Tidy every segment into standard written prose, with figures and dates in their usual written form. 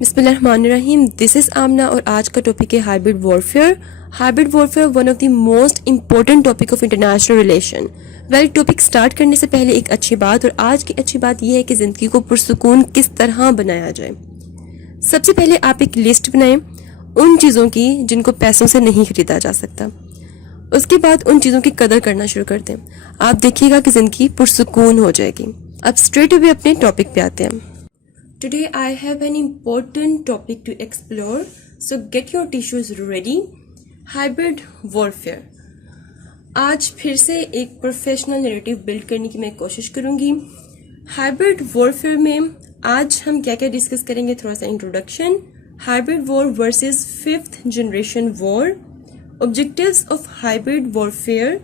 بسم اللہ الرحمن الرحیم. دس از آمنہ اور آج کا ٹاپک ہے hybrid warfare. Hybrid warfare one of the most important topic of international relation. Topic start کرنے سے پہلے ایک اچھی بات، اور آج کی اچھی بات یہ ہے کہ زندگی کو پرسکون کس طرح بنایا جائے. سب سے پہلے آپ ایک لسٹ بنائیں ان چیزوں کی جن کو پیسوں سے نہیں خریدا جا سکتا. اس کے بعد ان چیزوں کی قدر کرنا شروع کر دیں. آپ دیکھیے گا کہ زندگی پرسکون ہو جائے گی. اب اسٹریٹ اوے اپنے ٹاپک پہ آتے ہیں. Today I have an important topic to explore, so get your tissues ready. Hybrid warfare. آج پھر سے ایک پروفیشنل نیریٹیو بلڈ کرنے کی میں کوشش کروں گی. ہائبرڈ وارفیئر میں آج ہم کیا کیا ڈسکس کریں گے، تھوڑا سا introduction. Hybrid war versus 5th generation war, objectives of hybrid warfare,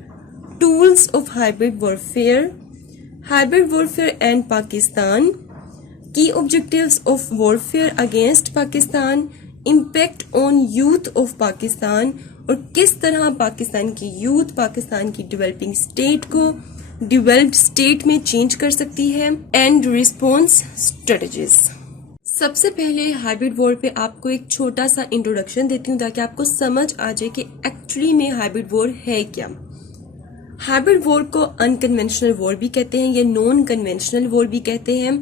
tools of hybrid warfare, hybrid warfare and Pakistan, key objectives of warfare against Pakistan, impact on youth of Pakistan، اور کس طرح پاکستان کی یوتھ پاکستان کی developing state کو developed state میں change کر سکتی ہے، اینڈ ریسپانس اسٹریٹجیز. سب سے پہلے ہائبرڈ وار پہ آپ کو ایک چھوٹا سا انٹروڈکشن دیتی ہوں تاکہ آپ کو سمجھ آ جائے کہ ایکچولی میں ہائبرڈ وار ہے کیا. ہائبرڈ وار کو انکنونشنل وار بھی کہتے ہیں یا نان کنونشنل وار بھی کہتے ہیں،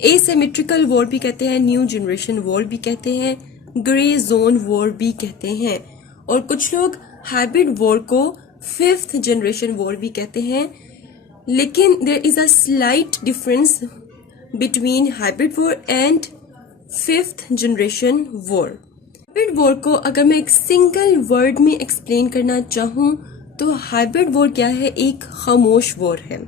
اے سیمیٹریکل وار بھی کہتے ہیں، نیو جنریشن وار بھی کہتے ہیں، گرے زون وار بھی کہتے ہیں، اور کچھ لوگ ہائبرڈ وار کو 5th جنریشن وار بھی کہتے ہیں. لیکن there is a slight difference between hybrid war and 5th generation war. Hybrid war کو اگر میں ایک سنگل ورڈ میں ایکسپلین کرنا چاہوں تو ہائبرڈ وار کیا ہے، ایک خاموش وار ہے.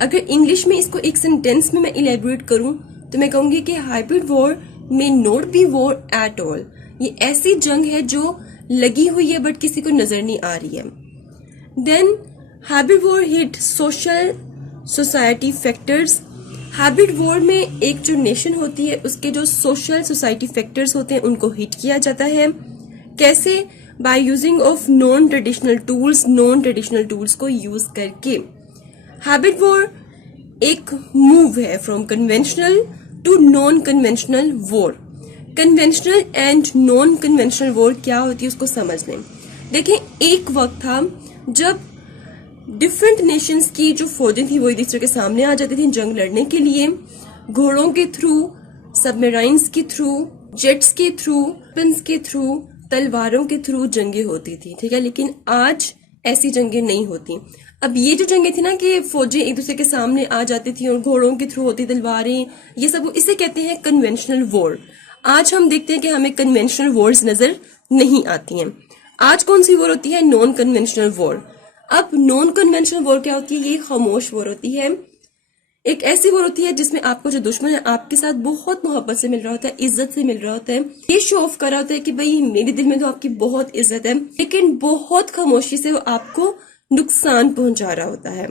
اگر انگلش میں اس کو ایک سینٹینس میں الیبوریٹ کروں تو میں کہوں گی کہ ہائبرڈ وار میں not be war at all. یہ ایسی جنگ ہے جو لگی ہوئی ہے بٹ کسی کو نظر نہیں آ رہی ہے. دین ہائبرڈ وار ہٹ social society factors. Hybrid war میں ایک جو نیشن ہوتی ہے اس کے جو سوشل سوسائٹی فیکٹرز ہوتے ہیں ان کو ہٹ کیا جاتا ہے. کیسے؟ By using of non traditional tools کو یوز کر کے. ہائبرڈ وار ایک موو ہے from conventional to non conventional war. Conventional and non conventional war کیا ہوتی ہے اس کو سمجھ لیں. دیکھیں، ایک وقت تھا جب ڈفرنٹ نیشنز کی جو فوجیں تھیں وہ ایک دوسرے کے سامنے آ جاتی تھیں جنگ لڑنے کے لیے، گھوڑوں کے تھرو، سبمرائنز کے تھرو، جیٹس کے تھرو، ویپنز کے تھرو، تلواروں کے تھرو جنگیں ہوتی تھی. ٹھیک ہے، لیکن آج ایسی جنگیں نہیں ہوتی. اب یہ جو جنگیں تھی نا کہ فوجیں ایک دوسرے کے سامنے آ جاتی تھیں اور گھوڑوں کے تھرو ہوتی تلواریں، یہ سب اسے کہتے ہیں کنونشنل وار. آج ہم دیکھتے ہیں کہ ہمیں کنونشنل وارز نظر نہیں آتی ہیں. آج کون سی وار ہوتی ہے؟ نان کنونشنل وار. اب نان کنونشنل وار کیا ہوتی ہے؟ یہ خاموش وار ہوتی ہے. ایک ایسی وار ہوتی ہے جس میں آپ کو جو دشمن ہے آپ کے ساتھ بہت محبت سے مل رہا ہوتا ہے، عزت سے مل رہا ہوتا ہے، یہ شو آف کر رہا ہوتا ہے کہ بھائی میرے دل میں تو آپ کی بہت عزت ہے، لیکن بہت خاموشی سے وہ آپ کو نقصان پہنچا رہا ہوتا ہے،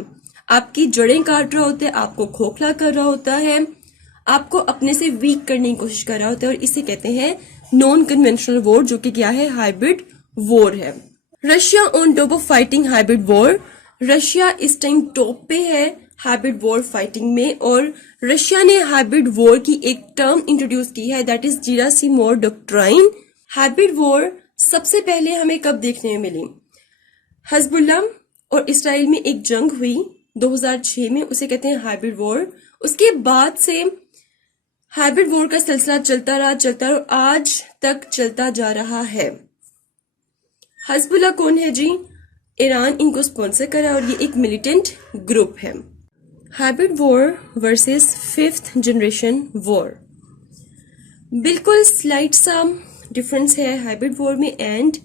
آپ کی جڑیں کاٹ رہا ہوتا ہے، آپ کو کھوکھلا کر رہا ہوتا ہے، آپ کو اپنے سے ویک کرنے کی کوشش کر رہا ہوتا ہے، اور اسے کہتے ہیں نان کنونشنل وار، جو کہ کیا ہے؟ ہائبرڈ وار ہے. Russia on top of fighting hybrid war. Russia اس ٹائم ٹاپ پہ ہے ہائبرڈ وار فائٹنگ میں، اور رشیا نے ہائبرڈ وار کی ایک ٹرم انٹروڈیوس کی ہے، دیٹ از جیراسیمور ڈاکٹرائن. ہائبرڈ وار سب سے پہلے ہمیں کب دیکھنے میں ملی؟ حزب اللہ اور اسرائیل میں ایک جنگ ہوئی 2006 میں، اسے کہتے ہیں ہائبرڈ وار. اس کے بعد سے ہائبرڈ وار کا سلسلہ چلتا رہا اور آج تک چلتا جا رہا ہے. حزب اللہ کون ہے جی؟ ایران ان کو سپانسر کرا اور یہ ایک ملیٹنٹ گروپ ہے. Hybrid war versus 5th generation وار. بالکل سلائٹ سا ڈفرنس ہے ہائبرڈ وار میں اینڈ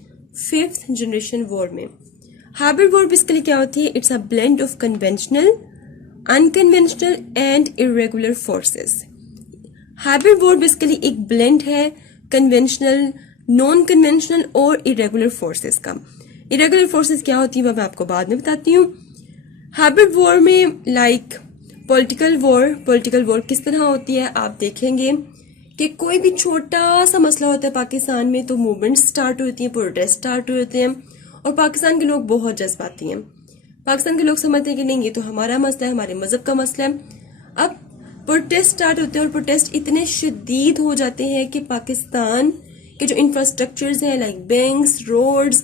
5th جنریشن وار میں. ہائبرڈ وار بیسیکلی کیا ہوتی ہے؟ It's a blend of conventional, unconventional and irregular forces. Hybrid war basically ایک بلینڈ ہے کنونشنل، نان کنونشنل اور irregular فورسز کا. irregular فورسز کیا ہوتی ہیں وہ میں آپ کو بعد میں بتاتی ہوں. ہائبرڈ وار میں لائک پولیٹیکل وار کس طرح ہوتی ہے آپ دیکھیں گے کہ کوئی بھی چھوٹا سا مسئلہ ہوتا ہے پاکستان میں تو موومنٹ سٹارٹ ہوتی ہیں، پروٹیسٹ سٹارٹ ہوتے ہیں، اور پاکستان کے لوگ بہت جذباتی ہیں. پاکستان کے لوگ سمجھتے ہیں کہ نہیں، یہ تو ہمارا مسئلہ ہے، ہمارے مذہب کا مسئلہ ہے. اب پروٹیسٹ سٹارٹ ہوتے ہیں اور پروٹیسٹ اتنے شدید ہو جاتے ہیں کہ پاکستان کے جو انفراسٹرکچرز ہیں لائک بینکس، روڈز،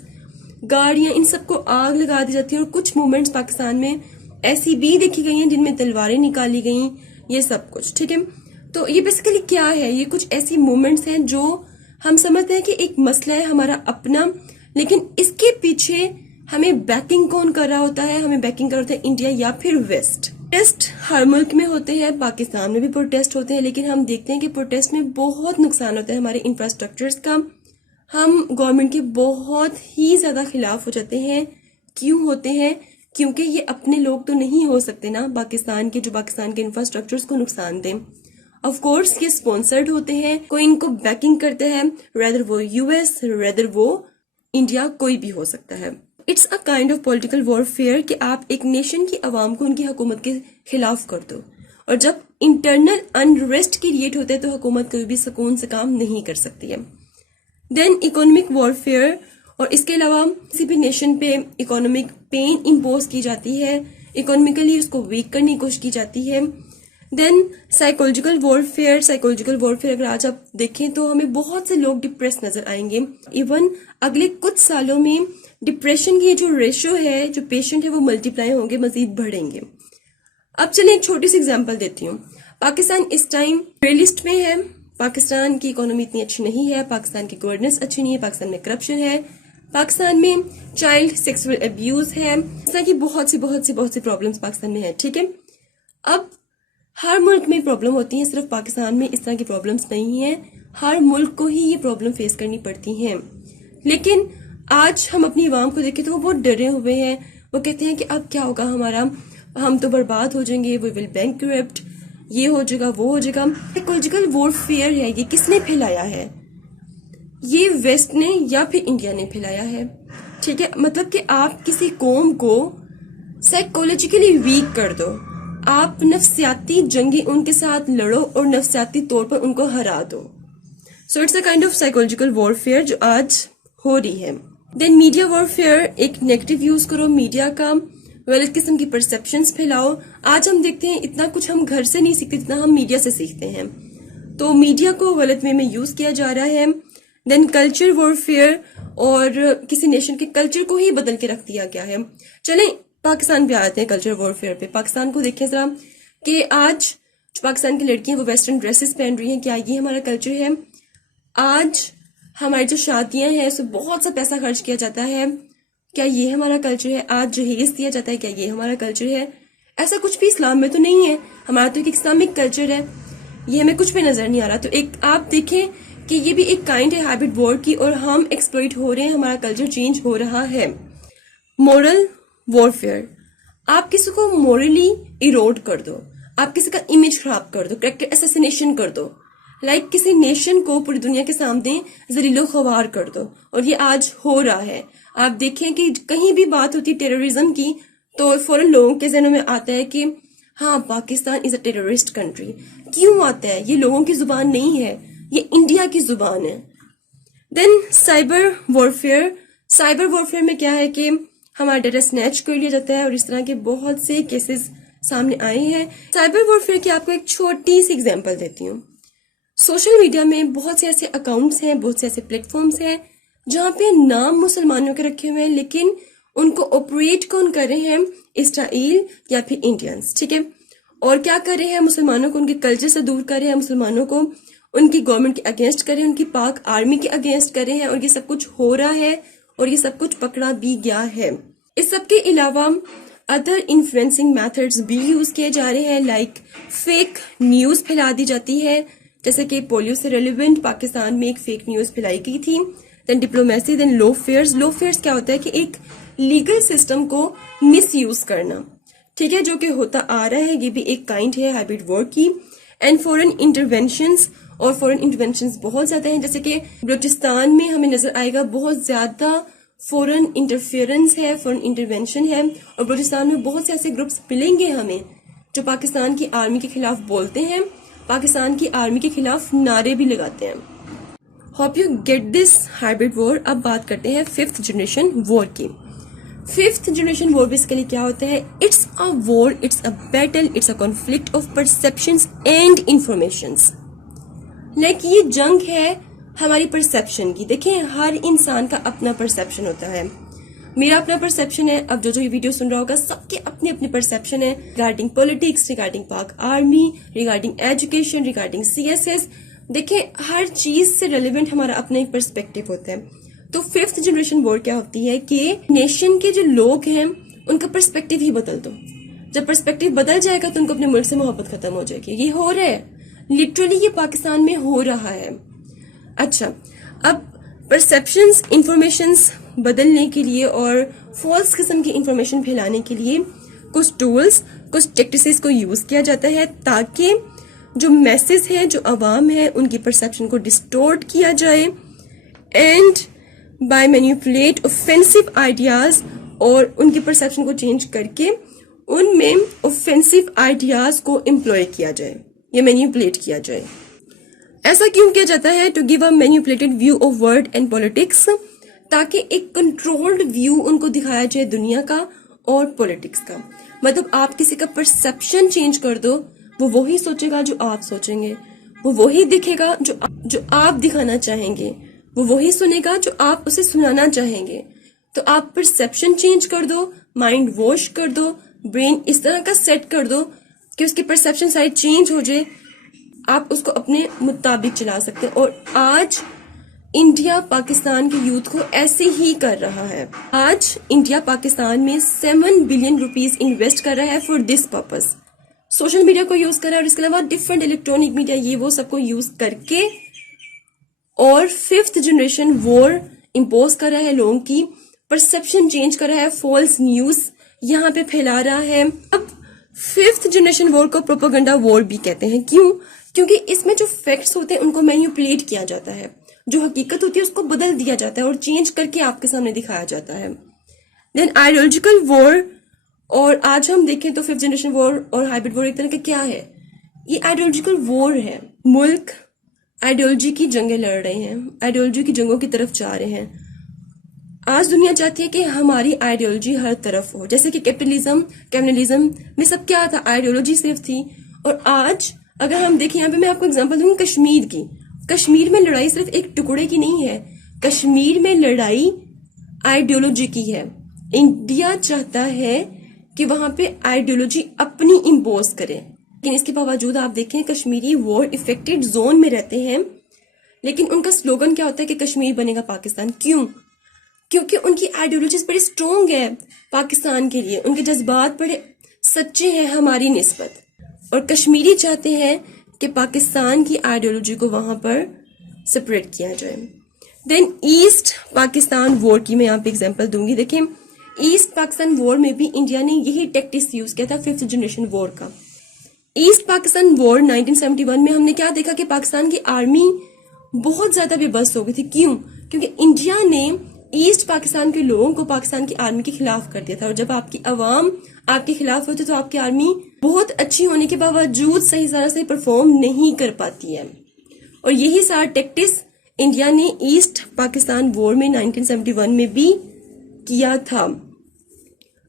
گاڑیاں، ان سب کو آگ لگا دی جاتی ہے. اور کچھ مومنٹس پاکستان میں ایسی بھی دیکھی گئی ہیں جن میں تلواریں نکالی گئیں، یہ سب کچھ. ٹھیک ہے، تو یہ بیسیکلی کیا ہے؟ یہ کچھ ایسی مومنٹس ہیں جو ہم سمجھتے ہیں کہ ایک مسئلہ ہے ہمارا اپنا، لیکن اس کے پیچھے ہمیں بیکنگ کون کر رہا ہوتا ہے؟ ہمیں بیکنگ کر رہا ہوتا ہے انڈیا یا پھر ویسٹ. پروٹیسٹ ہر ملک میں ہوتے ہیں، پاکستان میں بھی پروٹیسٹ ہوتے ہیں، لیکن ہم دیکھتے ہیں کہ پروٹیسٹ میں بہت نقصان ہوتا ہے ہمارے انفراسٹرکچرز کا. ہم گورنمنٹ کے بہت ہی زیادہ خلاف ہو جاتے ہیں. کیوں ہوتے ہیں؟ کیونکہ یہ اپنے لوگ تو نہیں ہو سکتے نا پاکستان کے، جو پاکستان کے انفراسٹرکچرز کو نقصان دیں. آف کورس یہ اسپانسرڈ ہوتے ہیں، کوئی ان کو بیکنگ کرتا ہے، ریدر وہ یو ایس، ریدر وہ انڈیا، کوئی بھی ہو سکتا ہے. It's a kind of political warfare کہ آپ ایک نیشن کی عوام کو ان کی حکومت کے خلاف کر دو، اور جب انٹرنل انریسٹ کریٹ ہوتے ہے تو حکومت کوئی بھی سکون سے کام نہیں کر سکتی ہے. دین اکنامک وارفیئر، اور اس کے علاوہ کسی بھی نیشن پہ اکنامک پین امپوز کی جاتی ہے، اکنامکلی اس کو ویک کرنے کی کوشش کی جاتی ہے. دین سائیکولوجیکل وارفیئر. سائیکولوجیکل وارفیئر اگر آج آپ دیکھیں تو ہمیں بہت سے لوگ ڈپریس نظر آئیں گے. ایون اگلے کچھ سالوں میں ڈپریشن کی جو ریشو ہے، جو پیشنٹ ہے، وہ ملٹیپلائی ہوں گے، مزید بڑھیں گے. اب چلیں ایک چھوٹی سی ایگزامپل دیتی ہوں. پاکستان اس ٹائم گرے لسٹ میں ہے. پاکستان کی اکانومی اتنی اچھی نہیں ہے، پاکستان کی گورننس اچھی نہیں ہے، پاکستان میں کرپشن ہے، پاکستان میں چائلڈ سیکسول ابیوز ہے، اس طرح کی بہت سی پرابلمس پاکستان میں ہے. ٹھیک ہے، اب ہر ملک میں پرابلم ہوتی ہیں، صرف پاکستان میں اس طرح کی پرابلمس نہیں ہیں. ہر ملک کو ہی یہ پرابلم فیس کرنی پڑتی ہیں. لیکن آج ہم اپنی عوام کو دیکھیں تو وہ بہت ڈرے ہوئے ہیں. وہ کہتے ہیں کہ اب کیا ہوگا ہمارا، ہم تو برباد ہو جائیں گے، وی ول بینکرپٹ، یہ ہو جائے گا، وہ ہو جائے گا. سائیکولوجیکل وارفیئر ہے، یہ کس نے پھیلایا ہے؟ یہ ویسٹ نے یا پھر انڈیا نے پھیلایا ہے. ٹھیک ہے، مطلب کہ آپ کسی قوم کو سائیکولوجیکلی ویک کر دو، آپ نفسیاتی جنگی ان کے ساتھ لڑو اور نفسیاتی طور پر ان کو ہرا دو. So it's a kind of psychological warfare جو آج ہو رہی ہے. دین میڈیا وارفیئر، ایک نیگیٹو یوز کرو میڈیا کا، غلط قسم کی پرسپشنز پھیلاؤ. آج ہم دیکھتے ہیں اتنا کچھ ہم گھر سے نہیں سیکھتے جتنا ہم میڈیا سے سیکھتے ہیں، تو میڈیا کو غلط وے میں یوز کیا جا رہا ہے. دین کلچر وارفیئر، اور کسی نیشن کے کلچر کو ہی بدل کے رکھ دیا گیا ہے. چلیں پاکستان پہ آتے ہیں کلچر وارفیئر پہ. پاکستان کو دیکھیں ذرا کہ آج جو پاکستان کی لڑکیاں وہ ویسٹرن ڈریسز پہن رہی ہیں، کیا یہ ہمارا کلچر ہے؟ آج ہماری جو شادیاں ہیں اس میں بہت سا پیسہ خرچ کیا جاتا ہے، کیا یہ ہمارا کلچر ہے؟ آج جہیز دیا جاتا ہے، کیا یہ ہمارا کلچر ہے؟ ایسا کچھ بھی اسلام میں تو نہیں ہے. ہمارا تو ایک اسلامک کلچر ہے، یہ ہمیں کچھ بھی نظر نہیں آ رہا. تو ایک آپ دیکھیں کہ یہ بھی ایک کائنڈ ہے ہیبٹ وار کی، اور ہم ایکسپلوئٹ ہو رہے ہیں، ہمارا کلچر چینج ہو رہا ہے. مورل وارفیئر، آپ کسی کو مورلی ایروڈ کر دو، آپ کسی کا امیج خراب کر دو، کریکٹر اسیسینیشن کر دو، لائک کسی نیشن کو پوری دنیا کے سامنے ذلیل و خوار کر دو. اور یہ آج ہو رہا ہے. آپ دیکھیں کہ کہیں بھی بات ہوتی ہے ٹیررزم کی تو فوراً لوگوں کے ذہنوں میں آتا ہے کہ ہاں Pakistan is a terrorist country. کیوں آتا ہے؟ یہ لوگوں کی زبان نہیں ہے، یہ انڈیا کی زبان ہے. دین سائبر وارفیئر. سائبر وارفیئر میں کیا ہے کہ ہمارا ڈیٹا سنیچ کر لیا جاتا ہے، اور اس طرح کے بہت سے کیسز سامنے آئے ہیں. سائبر وارفیئر کی آپ کو ایک چھوٹی سی ایگزامپل دیتی ہوں. سوشل میڈیا میں بہت سے ایسے اکاؤنٹس ہیں، بہت سے ایسے پلیٹ فارمز ہیں جہاں پہ نام مسلمانوں کے رکھے ہوئے ہیں، لیکن ان کو آپریٹ کون کر رہے ہیں؟ اسرائیل یا پھر انڈینس. ٹھیک ہے، اور کیا کر رہے ہیں؟ مسلمانوں کو ان کے کلچر سے دور کر رہے ہیں، مسلمانوں کو ان کی گورنمنٹ کے اگینسٹ کر رہے ہیں، ان کی پاک آرمی کے اگینسٹ کر رہے ہیں، اور یہ سب کچھ ہو رہا ہے اور یہ سب کچھ پکڑا بھی گیا ہے. اس سب کے علاوہ ادر انفلوئنسنگ میتھڈز بھی یوز کیے جا رہے ہیں، لائک فیک نیوز پھیلا دی جاتی ہے، جیسے کہ پولیو سے ریلیونٹ پاکستان میں ایک فیک نیوز پھیلائی گئی تھی. دین ڈپلومیسی. دین لو فیئرز. لو فیئرز کیا ہوتا ہے کہ ایک لیگل سسٹم کو مس یوز کرنا، ٹھیک ہے، جو کہ ہوتا آ رہا ہے. یہ بھی ایک کائنڈ ہے ہیبٹ وار کی. اینڈ فورن انٹرونشنز، اور فورن انٹرونشنز بہت زیادہ ہیں، جیسے کہ بلوچستان میں ہمیں نظر آئے گا بہت زیادہ فورن انٹرفیئرنس ہے، فورن انٹرونشن ہے. اور بلوچستان میں بہت سے ایسے گروپس ملیں گے ہمیں جو پاکستان کی آرمی کے خلاف بولتے ہیں، پاکستان کی آرمی کے خلاف نعرے بھی لگاتے ہیں. Hope you get this hybrid war. اب بات کرتے ہیں 5th جنریشن وار کی. 5th generation war basically کیا ہوتا ہے؟ It's a war, it's a battle, it's a conflict of perceptions and informations. Like یہ جنگ ہے ہماری پرسیپشن کی. دیکھیں ہر انسان کا اپنا پرسیپشن ہوتا ہے. میرا اپنا پرسیپشن ہے, اب جو یہ ویڈیو سن رہا ہوگا سب کے اپنے اپنے پرسیپشن ہے ریگارڈنگ پولیٹکس, ریگارڈنگ پاک army, regarding education, regarding CSS. دیکھیں ہر چیز سے ریلیونٹ ہمارا اپنا ایک پرسپیکٹو ہوتا ہے. تو 5th جنریشن وار کیا ہوتی ہے کہ نیشن کے جو لوگ ہیں ان کا پرسپیکٹو ہی بدل دو. جب پرسپیکٹو بدل جائے گا تو ان کو اپنے ملک سے محبت ختم ہو جائے گی. یہ ہو رہا ہے, لٹرلی یہ پاکستان میں ہو رہا ہے. اچھا, اب پرسیپشنز, انفارمیشنز بدلنے کے لیے اور فالس قسم کی انفارمیشن پھیلانے کے لیے کچھ ٹولز, کچھ ٹیکٹسز کو یوز کیا جاتا ہے تاکہ جو میسز ہیں, جو عوام ہے, ان کی پرسیپشن کو ڈسٹورٹ کیا جائے and by manipulate offensive ideas, اور ان کی پرسیپشن کو چینج کر کے ان میں اوفینسو آئیڈیاز کو امپلوائے کیا جائے یا مینیپولیٹ کیا جائے. ایسا کیوں کیا جاتا ہے؟ To give a manipulated view of world and politics, تاکہ ایک کنٹرولڈ ویو ان کو دکھایا جائے دنیا کا اور پولیٹکس کا. مطلب آپ کسی کا پرسیپشن چینج کر دو, وہ وہی سوچے گا جو آپ سوچیں گے, وہ وہی دکھے گا جو آپ دکھانا چاہیں گے, وہ وہی سنے گا جو آپ اسے سنانا چاہیں گے. تو آپ پرسیپشن چینج کر دو, مائنڈ واش کر دو, برین اس طرح کا سیٹ کر دو کہ اس کی پرسیپشن ساری چینج ہو جائے, آپ اس کو اپنے مطابق چلا سکتے ہیں. اور آج انڈیا پاکستان کے یوتھ کو ایسے ہی کر رہا ہے. آج انڈیا پاکستان میں 7 بلین روپیز انویسٹ کر رہا ہے for this purpose. Social media کو یوز کر رہا ہے اور اس کے علاوہ ڈفرینٹ الیکٹرانک میڈیا, یہ وہ سب کو یوز کر کے, اور 5th جنریشن وار امپوز کر رہا ہے, لوگوں کی پرسیپشن چینج کر رہا ہے, فالس نیوز یہاں پہ پھیلا رہا ہے. اب 5th جنریشن وار کو پروپیگنڈا وار بھی کہتے ہیں. کیوں؟ کیونکہ اس میں جو فیکٹس ہوتے ہیں ان کو مینیپولیٹ کیا جاتا ہے, جو حقیقت ہوتی ہے اس کو بدل دیا جاتا ہے اور چینج کر کے آپ کے سامنے دکھایا جاتا ہے. دین آئیڈیولوجیکل وار, اور آج ہم دیکھیں تو 5th جنریشن وار اور ہائبرڈ وار ایک طرح کا کیا ہے؟ یہ آئیڈیولوجیکل وار ہے. ملک آئیڈیولوجی کی جنگیں لڑ رہے ہیں, آئیڈیولوجی کی جنگوں کی طرف جا رہے ہیں. آج دنیا چاہتی ہے کہ ہماری آئیڈیولوجی ہر طرف ہو, جیسے کہ کیپٹلزم میں سب کیا تھا, آئیڈیولوجی صرف تھی. اور آج اگر ہم دیکھیں, یہاں پہ میں آپ کو اگزامپل دوں گی کشمیر کی. کشمیر میں لڑائی صرف ایک ٹکڑے کی نہیں ہے, کشمیر میں لڑائی آئیڈیولوجی کی ہے. انڈیا چاہتا ہے کہ وہاں پہ آئیڈیولوجی اپنی امپوز کرے, لیکن اس کے باوجود آپ دیکھیں کشمیری وار افیکٹڈ زون میں رہتے ہیں, لیکن ان کا سلوگن کیا ہوتا ہے کہ کشمیر بنے گا پاکستان. کیوں؟ کیونکہ ان کی آئیڈیولوجیز بڑی اسٹرانگ ہے پاکستان کے لیے, ان کے جذبات بڑے سچے ہیں ہماری نسبت, اور کشمیری چاہتے ہیں کہ پاکستان کی آئیڈیولوجی کو وہاں پر سپریٹ کیا جائے. دین ایسٹ پاکستان وار کی میں یہاں پہ اگزامپل دوں گی. دیکھیں ایسٹ پاکستان وار میں بھی انڈیا نے یہی ٹیکٹکس یوز کیا تھا 5th جنریشن وار کا. ایسٹ پاکستان وار 1971 میں ہم نے کیا دیکھا کہ پاکستان کی آرمی بہت زیادہ بے بس ہو گئی تھی. کیوں؟ کیونکہ انڈیا نے ایسٹ پاکستان کے لوگوں کو پاکستان کی آرمی کے خلاف کر دیا تھا, اور جب آپ کی عوام آپ کے خلاف ہوتی تو آپ کی آرمی بہت اچھی ہونے کے باوجود صحیح طرح سے پرفارم نہیں کر پاتی ہے. اور یہی سارا ٹیکٹس انڈیا نے ایسٹ پاکستان وار میں 1971 میں بھی کیا تھا.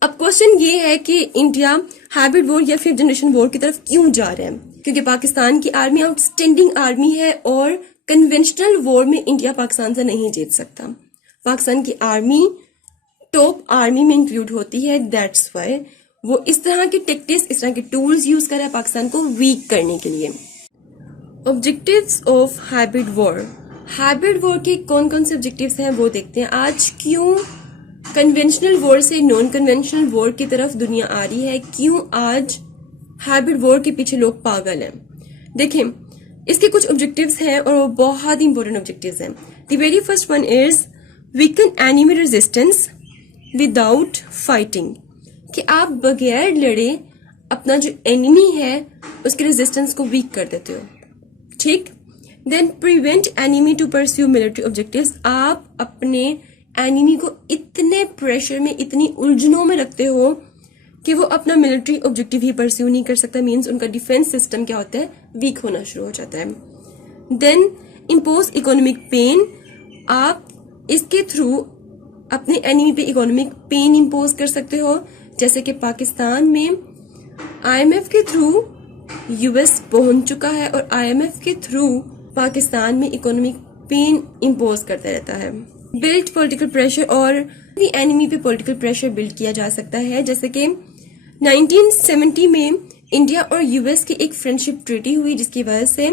اب کوشچن یہ ہے کہ انڈیا ہائبرڈ وار یا 5th جنریشن وار کی طرف کیوں جا رہا ہے؟ کیونکہ پاکستان کی آرمی آؤٹ اسٹینڈنگ آرمی ہے, اور کنونشنل وار میں انڈیا پاکستان سے نہیں جیت سکتا. پاکستان کی آرمی ٹاپ آرمی میں انکلوڈ ہوتی ہے, دیٹس وائی وہ اس طرح کے ٹیکٹکس, اس طرح کے ٹولز یوز کر رہا ہے پاکستان کو ویک کرنے کے لیے. Objectives of hybrid war. Hybrid war کے کون کون سے آبجیکٹیوز ہیں وہ دیکھتے ہیں. آج کیوں کنونشنل وار سے نان کنونشنل وار کی طرف دنیا آ رہی ہے, کیوں آج ہائبرڈ وار کے پیچھے لوگ پاگل ہیں؟ دیکھیں اس کے کچھ آبجیکٹیوز ہیں اور وہ بہت ہی امپورٹنٹ آبجیکٹیوز ہیں. The very first one is weaken enemy resistance without fighting, کہ آپ بغیر لڑے اپنا جو اینیمی ہے اس کے ریزسٹنس کو ویک کر دیتے ہو. ٹھیک. Then prevent enemy to perceive military objectives, آپ اپنے اینیمی کو اتنے پریشر میں, اتنی الجھنوں میں رکھتے ہو کہ وہ اپنا ملٹری آبجیکٹیو ہی پرسیو نہیں کر سکتا. مینس ان کا ڈیفینس سسٹم کیا ہوتا ہے, ویک ہونا شروع ہو جاتا ہے. دین امپوز اکنامک پین, آپ اس کے تھرو اپنے اینیمی پہ اکنامک پین امپوز کر سکتے ہو، جیسے کہ پاکستان میں آئی ایم ایف کے تھرو یو ایس پہنچ چکا ہے اور آئی ایم ایف کے تھرو پاکستان میں اکنامک پین امپوز کرتا رہتا ہے. بلڈ پولیٹیکل پریشر، اور اینیمی پہ پولیٹیکل پریشر بلڈ کیا جا سکتا ہے، جیسے کہ 1970 میں انڈیا اور یو ایس کی ایک فرینڈشپ ٹریٹی ہوئی جس کی وجہ سے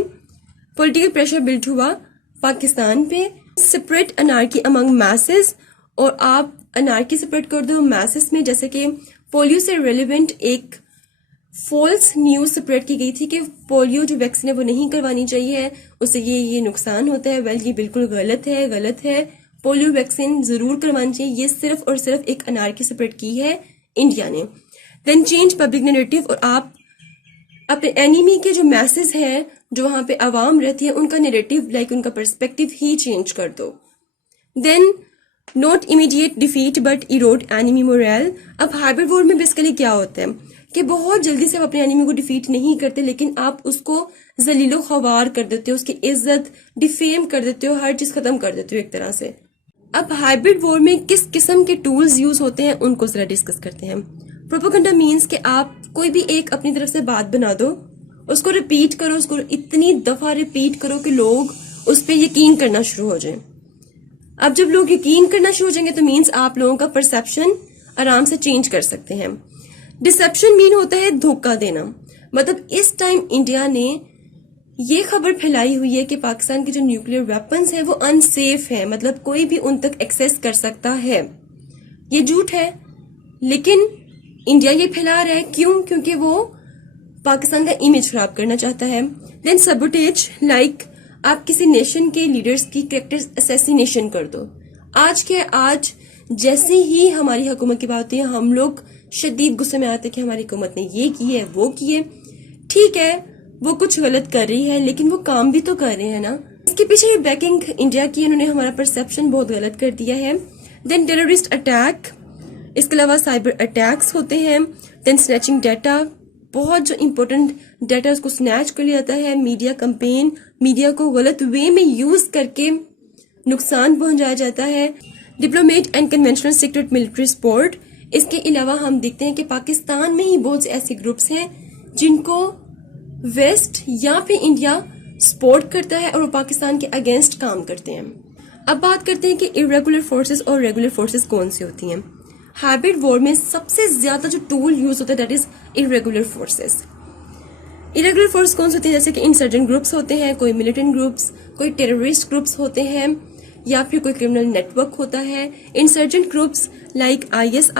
پولیٹیکل پریشر بلڈ ہوا پاکستان پہ. سپریٹ انارکی امنگ میسز، اور آپ انارکی سپریٹ کر دو میسز میں، جیسے کہ پولیو سے ریلیونٹ ایک فالس نیوز سپریٹ کی گئی تھی کہ پولیو جو ویکسین ہے وہ نہیں کروانی چاہیے، اس سے یہ نقصان ہوتا ہے. ویل یہ بالکل غلط ہے. پولیو ویکسین ضرور کروانی چاہیے. یہ صرف اور صرف ایک انارکی سپریٹ کی ہے انڈیا نے. دین چینج پبلک نیریٹو، اور آپ اپنے اینیمی کے جو میسز ہیں جو وہاں پہ عوام رہتی ہے ان کا نیریٹو ان کا پرسپیکٹو ہی چینج کر دو. Then not immediate defeat but erode enemy morale. اب ہائبرڈ وار میں بیسیکلی کیا ہوتا ہے کہ بہت جلدی سے آپ اپنے اینیمی کو ڈیفیٹ نہیں کرتے، لیکن آپ اس کو ذلیل و خوار کر دیتے ہو، اس کی عزت ڈیفیم کر دیتے ہو، ہر چیز ختم کر دیتے ہو ایک طرح سے. اب ہائبرڈ وار میں کس قسم کے ٹولز یوز ہوتے ہیں ان کو ذرا ڈسکس کرتے ہیں. پروپیگنڈا مینس کہ آپ کوئی بھی ایک اپنی طرف سے بات بنا دو، اس کو ریپیٹ کرو، اس کو اتنی دفعہ ریپیٹ کرو کہ لوگ اس پہ یقین کرنا شروع ہو جائیں. اب جب لوگ یقین کرنا شروع ہو جائیں گے تو مینس آپ لوگوں کا پرسیپشن آرام سے چینج کر سکتے ہیں. ڈسپشن مین ہوتا ہے دھوکہ دینا. مطلب اس ٹائم انڈیا نے یہ خبر پھیلائی ہوئی ہے کہ پاکستان کے جو نیوکلیر ویپنز ہیں وہ انسیف ہیں، مطلب کوئی بھی ان تک ایکسیس کر سکتا ہے. یہ جھوٹ ہے، لیکن انڈیا یہ پھیلا رہا ہے. کیوں؟ کیونکہ وہ پاکستان کا امیج خراب کرنا چاہتا ہے. دین سبوٹیج، لائک آپ کسی نیشن کے لیڈرز کی کریکٹر اسیسینیشن کر دو. آج جیسے ہی ہماری حکومت کی بات ہوتی ہے ہم لوگ شدید غصے میں آتے کہ ہماری حکومت نے یہ کی ہے وہ کی ہے. ٹھیک ہے وہ کچھ غلط کر رہی ہے لیکن وہ کام بھی تو کر رہے ہیں نا. اس کے پیچھے یہ بیکنگ انڈیا کی، انہوں نے ہمارا پرسپشن بہت غلط کر دیا ہے. دین ٹیررسٹ اٹیک، اس کے علاوہ سائبر اٹیکس ہوتے ہیں. دین سنیچنگ ڈیٹا، بہت جو امپورٹنٹ ڈیٹا اس کو سنیچ کر لیا جاتا ہے. میڈیا کمپین، میڈیا کو غلط وے میں یوز کر کے نقصان پہنچایا جاتا ہے. Diplomat and conventional secret military support. اس کے علاوہ ہم دیکھتے ہیں کہ پاکستان میں ہی بہت سے ایسے گروپس ہیں جن کو ویسٹ یا پھر انڈیا سپورٹ کرتا ہے اور وہ پاکستان کے اگینسٹ کام کرتے ہیں. اب بات کرتے ہیں کہ ارریگولر فورسز اور ریگولر فورسز کون سی ہوتی ہیں. ہائبرڈ وار میں سب سے زیادہ جو ٹول یوز ہوتا ہے that is irregular forces. Irregular force کون سے ہوتے ہیں؟ جیسے کہ انسرجنٹ گروپس ہوتے ہیں، کوئی ملیٹنٹ گروپس، کوئی ٹیررسٹ گروپس ہوتے ہیں، یا پھر کوئی کرمنل نیٹ ورک ہوتا ہے. Insurgent groups like IS،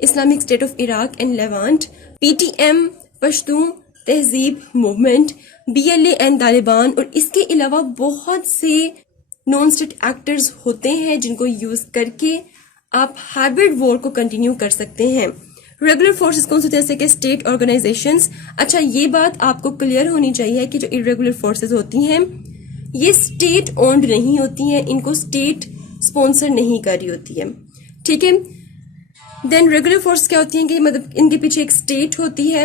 Islamic state of Iraq and Levant, PTM، Pashtun تہذیب موومنٹ، BLA اینڈ طالبان، اور اس کے علاوہ بہت سے نان اسٹیٹ ایکٹرز ہوتے ہیں جن کو یوز کر کے آپ ہائبرڈ وار کو کنٹینیو کر سکتے ہیں. ریگولر فورسز کون سے ہوتے ہیں؟ جیسے کہ اسٹیٹ آرگنائزیشنز. اچھا یہ بات آپ کو کلیئر ہونی چاہیے کہ جو ارریگولر فورسز ہوتی ہیں یہ اسٹیٹ اونڈ نہیں ہوتی ہیں، ان کو اسٹیٹ اسپانسر نہیں کر رہی ہوتی ہے. ٹھیک ہے. دین ریگولر فورس کیا ہوتی ہیں کہ مطلب ان کے پیچھے ایک اسٹیٹ ہوتی ہے.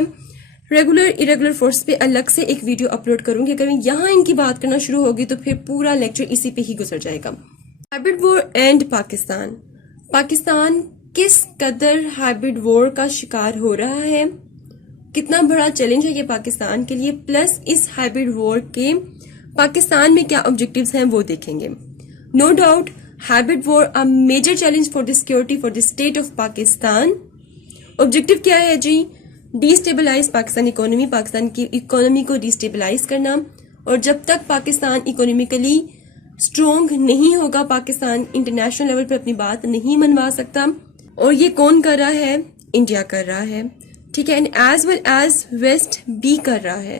ریگولر ارریگولر فورس پہ الگ سے ایک ویڈیو اپلوڈ کروں گی. اگر میں یہاں ان کی بات کرنا شروع ہوگی تو پھر پورا لیکچر اسی پہ ہی گزر جائے گا. ہائبرڈ وار اینڈ پاکستان کس قدر ہائبرڈ وار کا شکار ہو رہا ہے، کتنا بڑا چیلنج ہے یہ پاکستان کے لیے، پلس اس ہائبرڈ وار کے پاکستان میں کیا آبجیکٹیوز ہیں وہ دیکھیں گے. No doubt hybrid war a major challenge for the security for the state of Pakistan. Objective کیا ہے جی؟ Destabilize Pakistan economy, Pakistan کی اکانومی کو ڈی اسٹیبلائز کرنا. اور جب تک پاکستان اکانومیکلی اسٹرانگ نہیں ہوگا پاکستان انٹرنیشنل لیول پہ اپنی بات نہیں منوا سکتا. اور یہ کون کر رہا ہے؟ انڈیا کر رہا ہے. ٹھیک ہے. And as well as west بھی کر رہا ہے.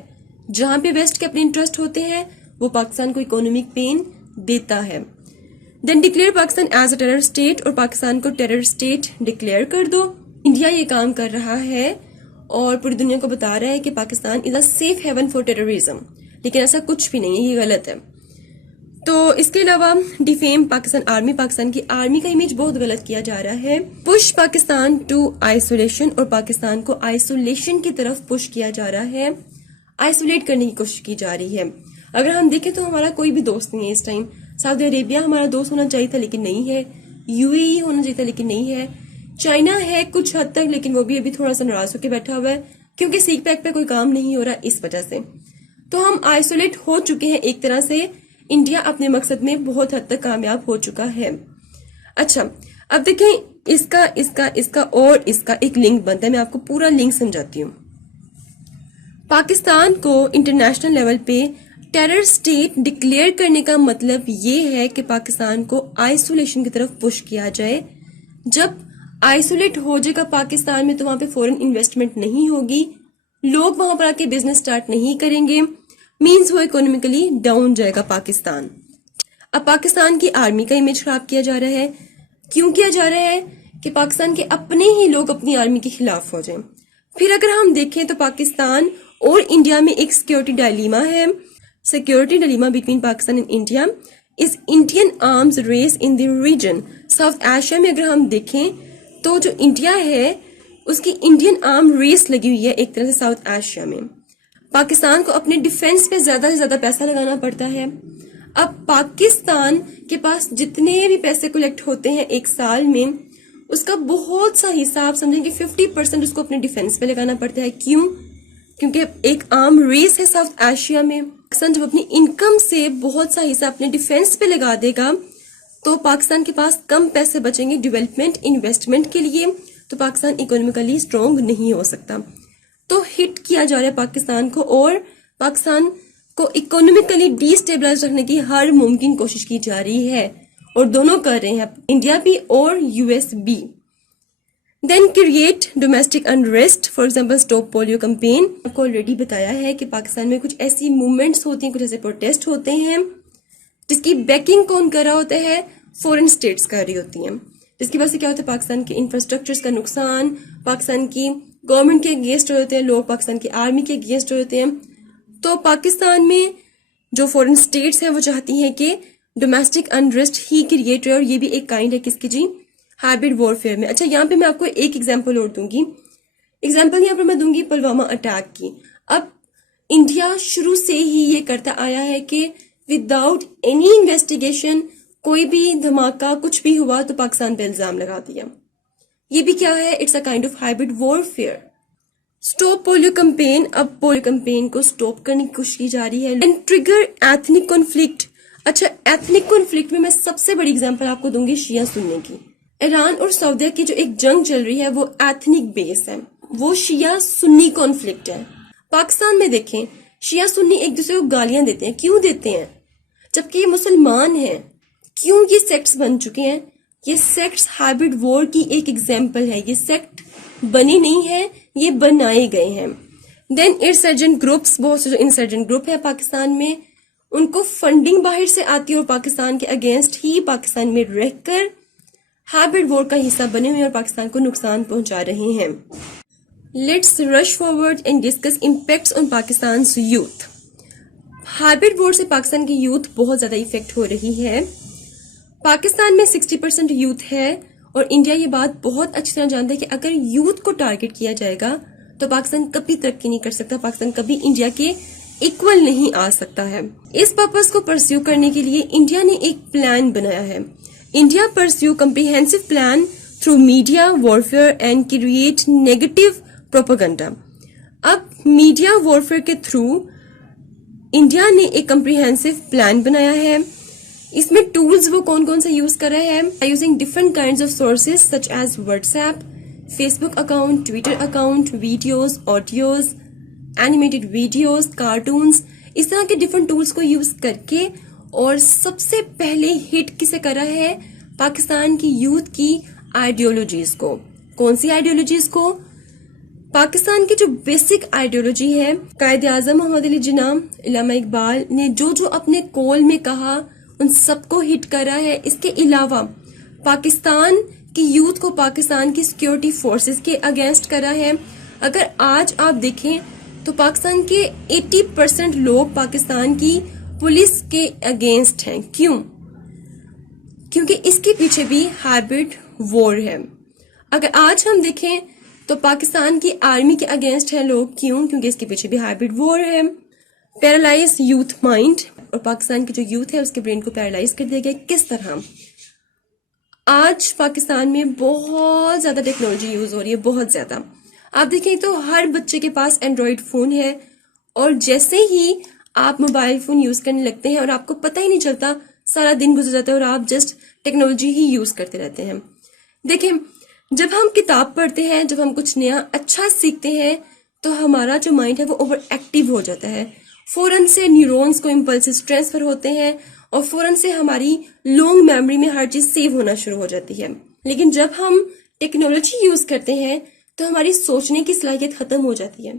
جہاں پہ ویسٹ کے اپنے انٹرسٹ ہوتے ہیں وہ پاکستان کو اکانومک پین دیتا ہے. Then declare Pakistan as a terror state, اور پاکستان کو ٹیرر اسٹیٹ ڈکلیئر کر دو. انڈیا یہ کام کر رہا ہے اور پوری دنیا کو بتا رہا ہے کہ Pakistan is a safe haven for terrorism, لیکن ایسا کچھ بھی نہیں ہے، یہ غلط ہے. تو اس کے علاوہ ڈیفیم پاکستان کی آرمی کا امیج بہت غلط کیا جا رہا ہے. پش پاکستان ٹو آئسولیشن، اور پاکستان کو آئسولیشن کی طرف پش کیا جا رہا ہے، آئسولیٹ کرنے کی کوشش کی جا رہی ہے. اگر ہم دیکھیں تو ہمارا کوئی بھی دوست نہیں ہے اس ٹائم. سعودی عربیہ ہمارا دوست ہونا چاہیے تھا لیکن نہیں ہے. UAE ہونا چاہیے تھا لیکن نہیں ہے. چائنا ہے کچھ حد تک لیکن وہ بھی ابھی تھوڑا سا ناراض ہو کے بیٹھا ہوا ہے کیونکہ سیک پیک پہ کوئی کام نہیں ہو رہا اس وجہ سے. تو ہم آئسولیٹ ہو چکے ہیں ایک طرح سے. انڈیا اپنے مقصد میں بہت حد تک کامیاب ہو چکا ہے. اچھا اب دیکھیں اس کا اور اس کا ایک لنک بنتا ہے. میں آپ کو پورا لنک سمجھاتی ہوں. پاکستان کو انٹرنیشنل لیول پہ ٹیرر سٹیٹ ڈکلیئر کرنے کا مطلب یہ ہے کہ پاکستان کو آئسولیشن کی طرف پش کیا جائے. جب آئسولیٹ ہو جائے گا پاکستان میں تو وہاں پہ فورن انویسٹمنٹ نہیں ہوگی, لوگ وہاں پر آ کے بزنس سٹارٹ نہیں کریں گے, مینز وہ اکانومیکلی ڈاؤن جائے گا پاکستان. اب پاکستان کی آرمی کا امیج خراب کیا جا رہا ہے. کیوں کیا جا رہا ہے؟ کہ پاکستان کے اپنے ہی لوگ اپنی آرمی کے خلاف ہو جائیں. پھر اگر ہم دیکھیں تو پاکستان اور انڈیا میں ایک سیکیورٹی ڈائلیما ہے. Security dilemma between Pakistan and India is Indian arms race in the region. South Asia میں اگر ہم دیکھیں تو جو انڈیا ہے اس کی انڈین آرم ریس لگی ہوئی ہے ایک طرح سے ساؤتھ ایشیا میں. پاکستان کو اپنے ڈیفنس پہ زیادہ سے زیادہ پیسہ لگانا پڑتا ہے. اب پاکستان کے پاس جتنے بھی پیسے کلیکٹ ہوتے ہیں ایک سال میں اس کا بہت سا حصہ آپ سمجھیں کہ 50% اس کو اپنے ڈیفنس پہ لگانا پڑتا ہے. کیوں؟ کیونکہ ایک عام ریس ہے ساؤتھ ایشیا میں. پاکستان جب اپنی انکم سے بہت سا حصہ اپنے ڈیفنس پہ لگا دے گا تو پاکستان کے پاس کم پیسے بچیں گے ڈیولپمنٹ انویسٹمنٹ کے لیے, تو پاکستان اکانومیکلی اسٹرانگ نہیں ہو سکتا. تو ہٹ کیا جا رہا ہے پاکستان کو اور پاکستان کو اکانومیکلی ڈی اسٹیبلائز رکھنے کی ہر ممکن کوشش کی جا رہی ہے اور دونوں کر رہے ہیں, انڈیا بھی اور US بھی. Then create domestic unrest, for example stop polio campaign. آپ کو آلریڈی بتایا ہے کہ پاکستان میں کچھ ایسی موومنٹس ہوتی ہیں, کچھ ایسے پروٹیسٹ ہوتے ہیں جس کی بیکنگ کون کر رہا ہوتا ہے؟ فورن اسٹیٹس کر رہی ہوتی ہیں, جس کی وجہ سے کیا ہوتا ہے پاکستان کے انفراسٹرکچرز کا نقصان, پاکستان کی گورنمنٹ کے اگینسٹ ہوتے ہیں لوگ, پاکستان کی آرمی کے اگینسٹ ہوتے ہیں. تو پاکستان میں جو فورن اسٹیٹس ہیں وہ چاہتی ہیں کہ ڈومیسٹک انریسٹ ہی کریٹ رہے, اور یہ بھی ایک کائنڈ ہے کس کی جی؟ ہائبرڈ وارفیئر میں. اچھا یہاں پہ میں آپ کو ایک ایگزامپل اور دوں گی. ایگزامپل یہاں پر میں دوں گی پلوامہ اٹیک کی. اب انڈیا شروع سے ہی یہ کرتا آیا ہے کہ وداؤٹ اینی انویسٹیگیشن کوئی بھی دھماکہ کچھ بھی ہوا تو پاکستان پہ الزام لگا دیا. یہ بھی کیا ہے؟ It's a kind of hybrid warfare. Stop polio campaign, اب پولیو کمپین کو اسٹاپ کرنے کی کوشش کی جا رہی ہے. And trigger ethnic conflict. اچھا ایتھنک کنفلکٹ میں سب سے بڑی ایگزامپل آپ کو دوں گی شیعہ سنی کی. ایران اور سعودیہ کی جو ایک جنگ چل رہی ہے وہ ایتھنک بیس ہے, وہ شیعہ سنی کانفلکٹ ہے. پاکستان میں دیکھیں شیعہ سنی ایک دوسرے کو گالیاں دیتے ہیں. کیوں دیتے ہیں جبکہ یہ مسلمان ہیں؟ کیوں یہ سیکٹس بن چکے ہیں؟ یہ سیکٹس ہائبرڈ وار کی ایک ایگزامپل ہے. یہ سیکٹ بنی نہیں ہے, یہ بنائے گئے ہیں. دین انسرجنٹ گروپس, بہت سے جو انسرجنٹ گروپ ہے پاکستان میں ان کو فنڈنگ باہر سے آتی ہے اور پاکستان کے اگینسٹ ہی پاکستان میں رہ کر ہائبرڈ وار کا حصہ بنے ہوئے اور پاکستان کو نقصان پہنچا رہے ہیں. Let's rush forward and discuss impacts on Pakistan's youth. Hybrid war سے پاکستان کی یوتھ بہت زیادہ افیکٹ ہو رہی ہے. پاکستان میں 60% یوتھ ہے اور انڈیا یہ بات بہت اچھی طرح جانتا ہے کہ اگر یوتھ کو ٹارگٹ کیا جائے گا تو پاکستان کبھی ترقی نہیں کر سکتا, پاکستان کبھی انڈیا کے ایکول نہیں آ سکتا ہے. اس پرپس کو پرسیو کرنے کے لیے انڈیا نے ایک پلان بنایا ہے. India perceive comprehensive plan through media warfare and create negative propaganda. اب میڈیا وارفیئر کے تھرو انڈیا نے ایک کمپریہنسو پلان بنایا ہے. اس میں ٹولز وہ کون کون سے یوز کر رہے ہیں؟ Using different kinds of sources such as WhatsApp, Facebook account, Twitter account, videos, audios, animated videos, cartoons, اس طرح کے ڈفرنٹ ٹولز کو یوز کر کے. اور سب سے پہلے ہٹ کسے کرا ہے؟ پاکستان کی یوتھ کی آئیڈیولوجیز کو. کون سی آئیڈیولوجیز کو؟ پاکستان کی جو بیسک آئیڈیولوجی ہے, قائد اعظم محمد علی جناح, علامہ اقبال نے جو اپنے کول میں کہا ان سب کو ہٹ کرا ہے. اس کے علاوہ پاکستان کی یوتھ کو پاکستان کی سیکیورٹی فورسز کے اگینسٹ کرا ہے. اگر آج آپ دیکھیں تو پاکستان کے 80% لوگ پاکستان کی پولیس کے اگینسٹ ہیں. کیوں؟ کیونکہ اس کے پیچھے بھی ہائبرڈ وار ہے. اگر آج ہم دیکھیں تو پاکستان کی آرمی کے اگینسٹ ہیں لوگ. کیوں؟ کیونکہ اس کے پیچھے بھی ہائبرڈ وار ہے. پیرالائز یوتھ مائنڈ, اور پاکستان کی جو یوتھ ہے اس کے برین کو پیرالائز کر دیا گیا. کس طرح؟ آج پاکستان میں بہت زیادہ ٹیکنالوجی یوز ہو رہی ہے، بہت زیادہ. آپ دیکھیں تو ہر بچے کے پاس اینڈرائڈ فون ہے، اور جیسے ہی آپ موبائل فون یوز کرنے لگتے ہیں اور آپ کو پتہ ہی نہیں چلتا، سارا دن گزر جاتا ہے اور آپ جسٹ ٹیکنالوجی ہی یوز کرتے رہتے ہیں. دیکھیں، جب ہم کتاب پڑھتے ہیں، جب ہم کچھ نیا اچھا سیکھتے ہیں، تو ہمارا جو مائنڈ ہے وہ اوور ایکٹیو ہو جاتا ہے. فوراً سے نیورونز کو امپلسز ٹرانسفر ہوتے ہیں اور فوراً سے ہماری لانگ میموری میں ہر چیز سیو ہونا شروع ہو جاتی ہے. لیکن جب ہم ٹیکنالوجی یوز کرتے ہیں تو ہماری سوچنے کی صلاحیت ختم ہو جاتی ہے.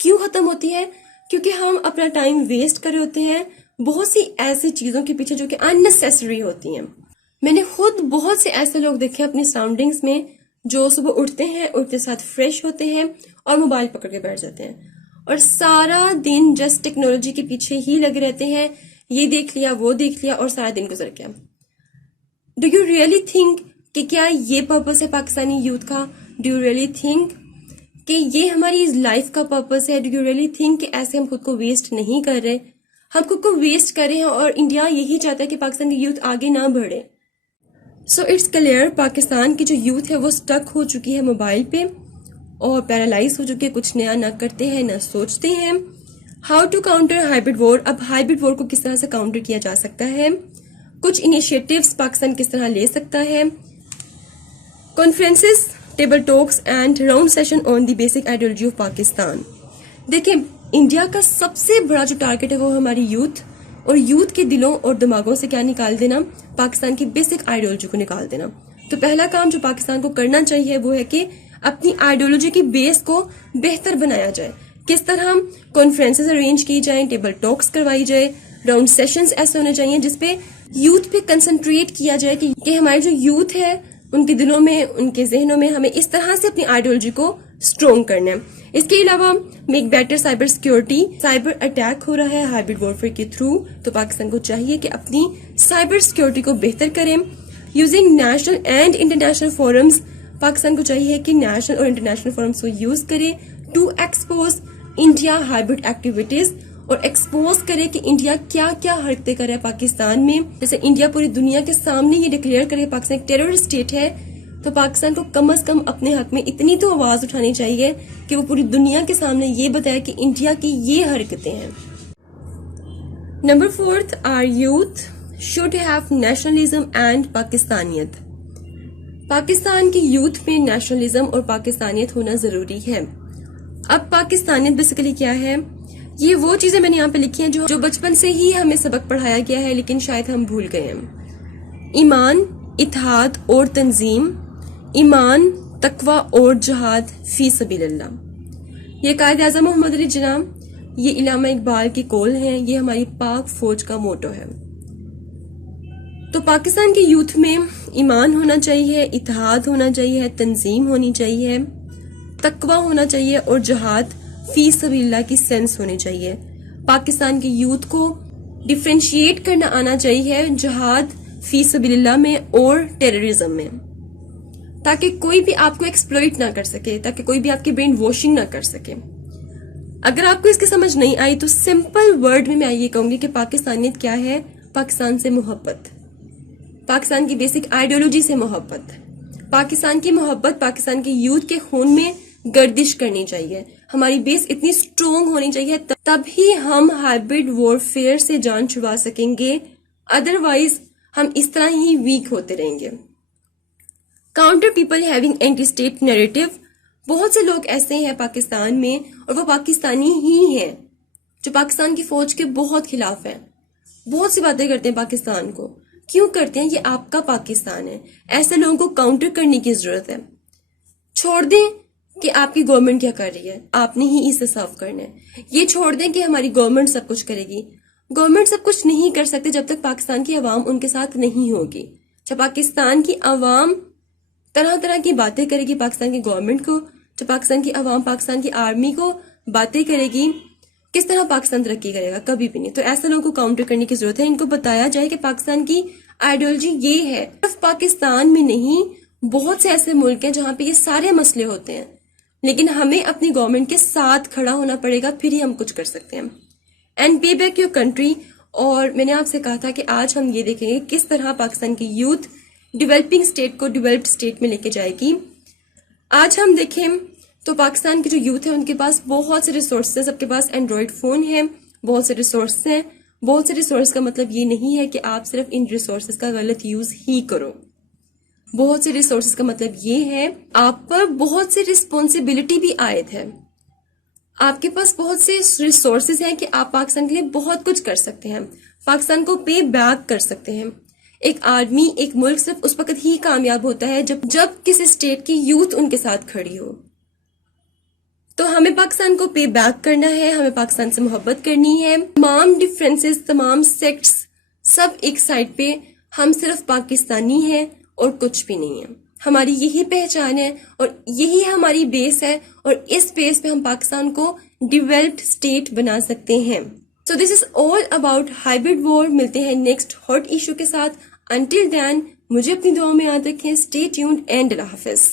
کیوں ختم ہوتی ہے؟ کیونکہ ہم اپنا ٹائم ویسٹ کر رہے ہوتے ہیں بہت سی ایسی چیزوں کے پیچھے جو کہ اننیسیسری ہوتی ہیں. میں نے خود بہت سے ایسے لوگ دیکھے اپنی سراؤنڈنگز میں جو صبح اٹھتے ہیں، اٹھتے ساتھ فریش ہوتے ہیں اور موبائل پکڑ کے بیٹھ جاتے ہیں اور سارا دن جسٹ ٹیکنالوجی کے پیچھے ہی لگے رہتے ہیں. یہ دیکھ لیا، وہ دیکھ لیا اور سارا دن گزر گیا. ڈو یو ریئلی تھنک کہ کیا یہ پرپس ہے پاکستانی یوتھ کا؟ ڈو یو ریئلی تھنک کہ یہ ہماری لائف کا پرپس ہے؟ ڈو یو ریئلی تھنک کہ ایسے ہم خود کو ویسٹ نہیں کر رہے؟ ہم خود کو ویسٹ کر رہے ہیں اور انڈیا یہی چاہتا ہے کہ پاکستان کی یوتھ آگے نہ بڑھے. سو اٹس کلیئر، پاکستان کی جو یوتھ ہے وہ سٹک ہو چکی ہے موبائل پہ اور پیرالائز ہو چکی ہے، کچھ نیا نہ کرتے ہیں نہ سوچتے ہیں. How to counter hybrid war. اب ہائبرڈ وار کو کس طرح سے کاؤنٹر کیا جا سکتا ہے، کچھ انیشیٹیوز پاکستان کس طرح لے سکتا ہے. Conferences, table talks and round session on the basic ideology of Pakistan. دیکھیں، انڈیا کا سب سے بڑا جو ٹارگٹ ہے وہ ہماری یوتھ، اور یوتھ کے دلوں اور دماغوں سے کیا نکال دینا؟ پاکستان کی بیسک آئیڈیالوجی کو نکال دینا. تو پہلا کام جو پاکستان کو کرنا چاہیے وہ ہے کہ اپنی آئیڈیالوجی کی بیس کو بہتر بنایا جائے. کس طرح؟ کانفرنسز ارینج کی جائیں، ٹیبل ٹاکس کروائی جائے، راؤنڈ سیشنز ایسے ہونے چاہیے جس پہ یوتھ پہ کنسنٹریٹ کیا جائے کہ ہمارے جو یوتھ ہے ان کے دلوں میں، ان کے ذہنوں میں ہمیں اس طرح سے اپنی آئیڈیالوجی کو اسٹرونگ کرنا ہے. اس کے علاوہ make better cyber security. Cyber attack ہو رہا ہے ہائبرڈ وارفیئر کے تھرو، تو پاکستان کو چاہیے کہ اپنی سائبر سیکیورٹی کو بہتر کریں. Using national and international forums. Pakistan کو چاہیے کہ نیشنل اور انٹرنیشنل فورمز کو یوز کرے to expose India hybrid activities, اور ایکسپوز کرے کہ انڈیا کیا کیا حرکتیں کر رہا ہے پاکستان میں. جیسے انڈیا پوری دنیا کے سامنے یہ ڈکلیئر کرے کہ پاکستان ایک ٹیررسٹ اسٹیٹ ہے، تو پاکستان کو کم از کم اپنے حق میں اتنی تو آواز اٹھانی چاہیے کہ وہ پوری دنیا کے سامنے یہ بتائے کہ انڈیا کی یہ حرکتیں ہیں. Number 4، our youth should have nationalism and پاکستانیت. پاکستان کی یوتھ میں نیشنلزم اور پاکستانیت ہونا ضروری ہے. اب پاکستانیت بیسیکلی کیا ہے؟ یہ وہ چیزیں میں نے یہاں پہ لکھی ہیں جو بچپن سے ہی ہمیں سبق پڑھایا گیا ہے لیکن شاید ہم بھول گئے ہیں. ایمان، اتحاد اور تنظیم. ایمان، تقوی اور جہاد فی سبیل اللہ. یہ قائد اعظم محمد علی جناح، یہ علامہ اقبال کی قول ہیں، یہ ہماری پاک فوج کا موٹو ہے. تو پاکستان کی یوتھ میں ایمان ہونا چاہیے، اتحاد ہونا چاہیے، تنظیم ہونی چاہیے، تقوی ہونا چاہیے اور جہاد فی سبیل اللہ کی سینس ہونی چاہیے. پاکستان کی یوتھ کو ڈیفرینشیٹ کرنا آنا چاہیے جہاد فی سبیل اللہ میں اور ٹیررزم میں، تاکہ کوئی بھی آپ کو ایکسپلوئٹ نہ کر سکے، تاکہ کوئی بھی آپ کی برین واشنگ نہ کر سکے. اگر آپ کو اس کی سمجھ نہیں آئی تو سمپل ورڈ میں یہ کہوں گی کہ پاکستانیت کیا ہے؟ پاکستان سے محبت، پاکستان کی بیسک آئیڈیالوجی سے محبت. پاکستان کی محبت پاکستان کی یوتھ کے خون میں گردش کرنی چاہیے. ہماری بیس اتنی سٹرونگ ہونی چاہیے، تب ہی ہم ہائبرڈ وارفیئر سے جان چھڑوا سکیں گے، ادروائز ہم اس طرح ہی ویک ہوتے رہیں گے. Counter people having anti state narrative. بہت سے لوگ ایسے ہیں پاکستان میں اور وہ پاکستانی ہی ہیں جو پاکستان کی فوج کے بہت خلاف ہیں، بہت سی باتیں کرتے ہیں پاکستان کو. کیوں کرتے ہیں؟ یہ آپ کا پاکستان ہے. ایسے لوگوں کو کاؤنٹر کرنے کی ضرورت ہے. چھوڑ دیں کہ آپ کی گورنمنٹ کیا کر رہی ہے، آپ نے ہی اسے سرو کرنا ہے. یہ چھوڑ دیں کہ ہماری گورنمنٹ سب کچھ کرے گی. گورنمنٹ سب کچھ نہیں کر سکتے جب تک پاکستان کی عوام ان کے ساتھ نہیں ہوگی. جب پاکستان کی عوام طرح طرح کی باتیں کرے گی پاکستان کی گورنمنٹ کو، جب پاکستان کی عوام پاکستان کی آرمی کو باتیں کرے گی، کس طرح پاکستان ترقی کرے گا؟ کبھی بھی نہیں. تو ایسے لوگوں کو کاؤنٹر کرنے کی ضرورت ہے. ان کو بتایا جائے کہ پاکستان کی آئیڈیالوجی یہ ہے. صرف پاکستان میں نہیں، بہت سے ایسے ملک ہیں جہاں پہ یہ سارے مسئلے ہوتے ہیں، لیکن ہمیں اپنی گورنمنٹ کے ساتھ کھڑا ہونا پڑے گا، پھر ہی ہم کچھ کر سکتے ہیں. And pay back your country. اور میں نے آپ سے کہا تھا کہ آج ہم یہ دیکھیں گے کس طرح پاکستان کی یوتھ ڈیولپنگ اسٹیٹ کو ڈیولپڈ اسٹیٹ میں لے کے جائے گی. آج ہم دیکھیں تو پاکستان کی جو یوتھ ہے ان کے پاس بہت سے ریسورسز، سب کے پاس اینڈرائڈ فون ہے، بہت سے ریسورسز ہیں. بہت سے ریسورس کا مطلب یہ نہیں ہے کہ آپ صرف ان ریسورسز کا غلط یوز ہی کرو. بہت سے ریسورسز کا مطلب یہ ہے آپ پر بہت سے رسپانسبلٹی بھی عائد ہے. آپ کے پاس بہت سے ریسورسز ہیں کہ آپ پاکستان کے لیے بہت کچھ کر سکتے ہیں، پاکستان کو پے بیک کر سکتے ہیں. ایک آدمی، ایک ملک صرف اس وقت ہی کامیاب ہوتا ہے جب کسی اسٹیٹ کی یوتھ ان کے ساتھ کھڑی ہو. تو ہمیں پاکستان کو پے بیک کرنا ہے، ہمیں پاکستان سے محبت کرنی ہے. تمام ڈفرینسز، تمام سیکٹس سب ایک سائڈ پہ، ہم صرف پاکستانی ہیں اور کچھ بھی نہیں ہے. ہماری یہی پہچان ہے اور یہی ہماری بیس ہے، اور اس بیس پہ ہم پاکستان کو ڈیولپڈ اسٹیٹ بنا سکتے ہیں. So this is all about hybrid war. ملتے ہیں نیکسٹ ہاٹ ایشو کے ساتھ. Until then مجھے اپنی دعاؤں میں یاد رکھیں. Stay tuned and اللہ حافظ.